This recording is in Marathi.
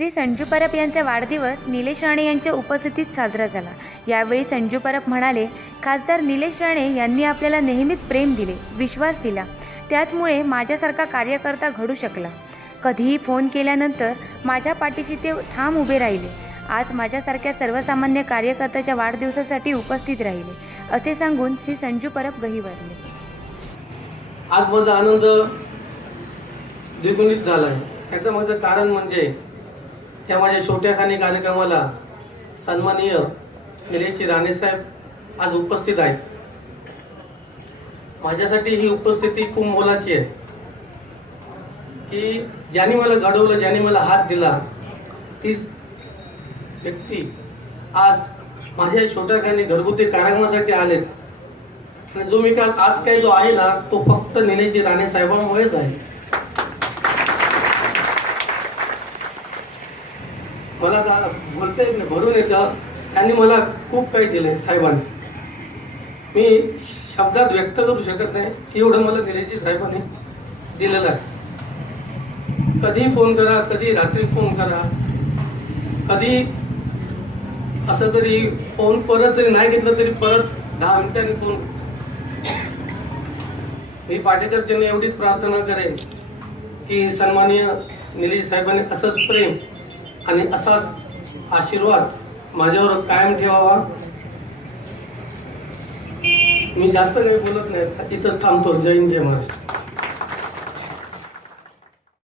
श्री संजू परब यांचा वाढदिवस निलेश राणे यांच्या उपस्थितीत साजरा झाला। यावेळी संजू परब म्हणाले, खासदार निलेश राणे यांनी आपल्याला नेहमीच प्रेम दिले, विश्वास दिला, त्याचमुळे माझ्यासारखा कार्यकर्ता घडू शकला। कधीही फोन केल्यानंतर माझ्या पाठीशी ते ठाम उभे राहिले। आज माझ्यासारख्या सर्वसामान्य कार्यकर्त्याच्या वाढदिवसासाठी उपस्थित राहिले, असे सांगून श्री संजू परब गहिवरले। आज माझा आनंद द्विगुणित झाला आहे। त्याचं माझं कारण म्हणजे त्या माझ्या छोट्याखानी कार्यक्रमाला सन्माननीय निलेश राणे साहेब आज उपस्थित आहेत। माझ्यासाठी ही उपस्थिती खूप मोलाची आहे की ज्यांनी मला घडवलं, ज्यांनी मला हात दिला, तीच व्यक्ती आज माझ्या छोट्याखानी घरगुती कार्यक्रमासाठी आलेत। आणि जो मी आज काही जो आहे ना, तो फक्त निलेश राणे साहेबांमुळेच आहे। मला बोलता येत नाही, भरून येतं। त्यांनी मला खूप काही दिलंय साहेबांनी, मी शब्दात व्यक्त करू शकत नाही एवढं मला निलेश साहेबांनी दिलेलं आहे। कधी फोन करा, कधी रात्री फोन करा, कधी असं तरी फोन परत जरी नाही घेतलं तरी परत 10 मिनिटांनी फोन। मी पाटेकरच्यांनी एवढीच प्रार्थना करेन की सन्माननीय निलेश साहेबांनी असंच प्रेम आणि असाच आशीर्वाद माझ्यावर कायम ठेवावा। मी जास्त काही बोलत नाही, इथं थांबतो। जय हिंद, जय महाराष्ट्र।